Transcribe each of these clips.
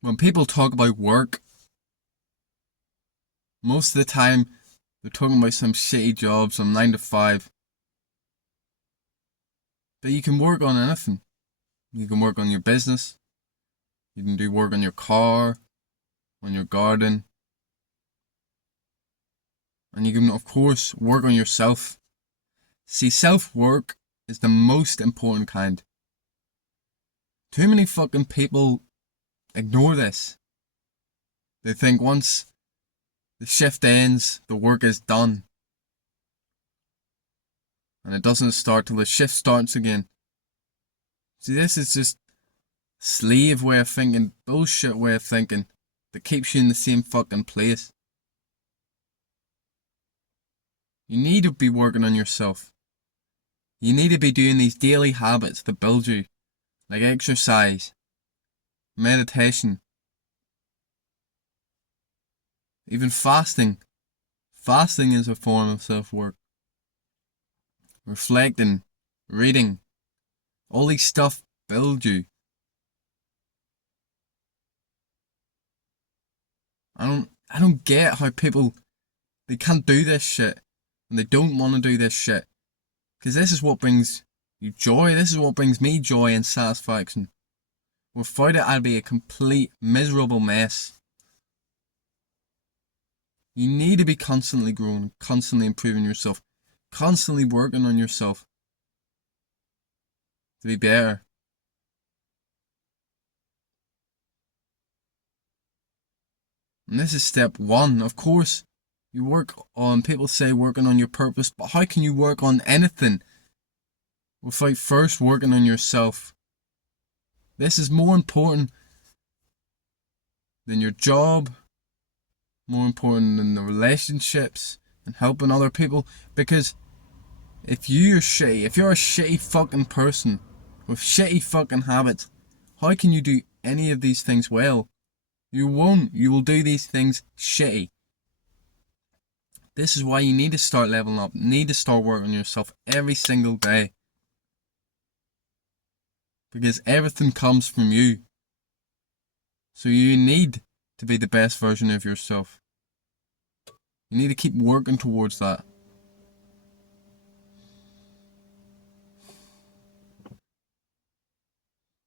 When people talk about work, most of the time they're talking about some shitty job, some 9 to 5. But you can work on anything. You can work on your business. You can do work on your car, on your garden. And you can, of course, work on yourself. See, self-work is the most important kind. Too many fucking people ignore this. They think once the shift ends, the work is done. And it doesn't start till the shift starts again. See, this is just slave way of thinking, bullshit way of thinking that keeps you in the same fucking place. You need to be working on yourself. You need to be doing these daily habits that build you, like exercise, meditation, even fasting. Fasting is a form of self-work. Reflecting, reading, all these stuff build you. I don't get how people, they can't do this shit and they don't want to do this shit. Because this is what brings you joy. This is what brings me joy and satisfaction. Without it, I'd be a complete miserable mess. You need to be constantly growing, constantly improving yourself, constantly working on yourself to be better. And this is step one. Of course, you work on, people say working on your purpose, but how can you work on anything without first working on yourself? This is more important than your job, more important than the relationships and helping other people. Because if you're a shitty fucking person with shitty fucking habits, how can you do any of these things well? You won't. You will do these things shitty. This is why you need to start leveling up, need to start working on yourself every single day. Because everything comes from you. So you need to be the best version of yourself. You need to keep working towards that.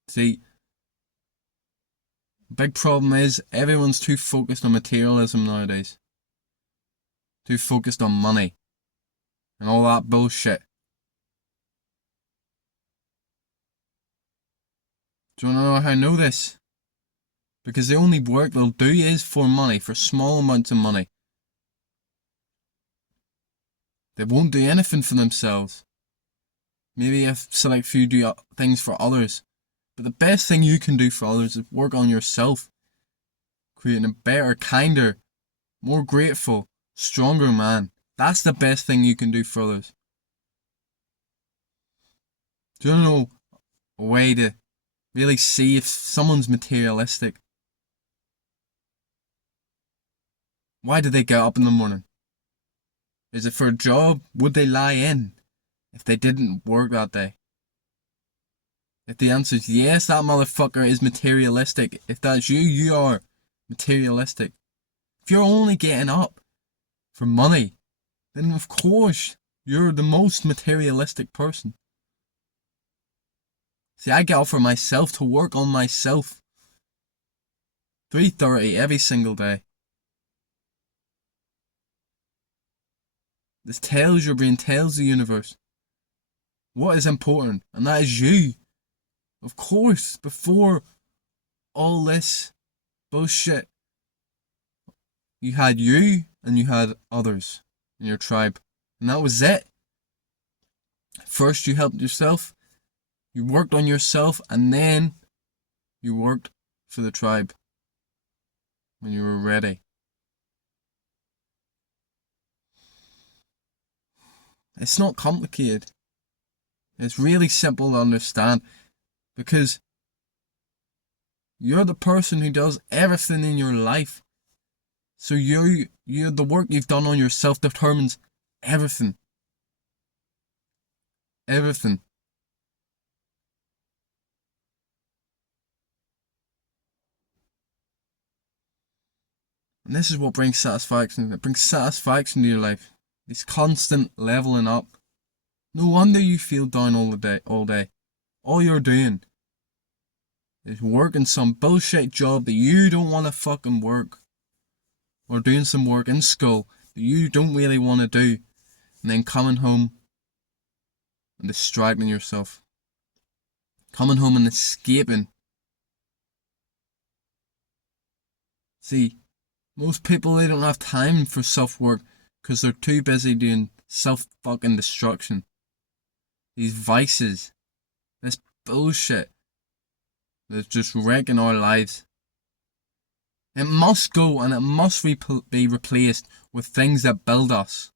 See, the big problem is everyone's too focused on materialism nowadays. Too focused on money and all that bullshit. Do you want to know how I know this? Because the only work they'll do is for money, for small amounts of money. They won't do anything for themselves. Maybe a select few do things for others. But the best thing you can do for others is work on yourself. Creating a better, kinder, more grateful, stronger man. That's the best thing you can do for others. Do you know a way to really see if someone's materialistic? Why do they get up in the morning? Is it for a job? Would they lie in if they didn't work that day? If the answer is yes, that motherfucker is materialistic. If that's you, you are materialistic. If you're only getting up for money, then of course you're the most materialistic person. See, I get up for myself to work on myself. 3:30 every single day. This tells your brain, tells the universe what is important, and that is you. Of course, before all this bullshit, you had you and you had others in your tribe, and that was it. First, you helped yourself, you worked on yourself, and then you worked for the tribe when you were ready. It's not complicated. It's really simple to understand because you're the person who does everything in your life. So you're the work you've done on yourself determines everything. Everything. And this is what brings satisfaction. It brings satisfaction to your life. This constant leveling up. No wonder you feel down all day. All you're doing is working some bullshit job that you don't want to fucking work. Or doing some work in school that you don't really want to do. And then coming home and distracting yourself. Coming home and escaping. See, most people, they don't have time for self-work because they're too busy doing self-fucking destruction. These vices. This bullshit that's just wrecking our lives. It must go, and it must be replaced with things that build us.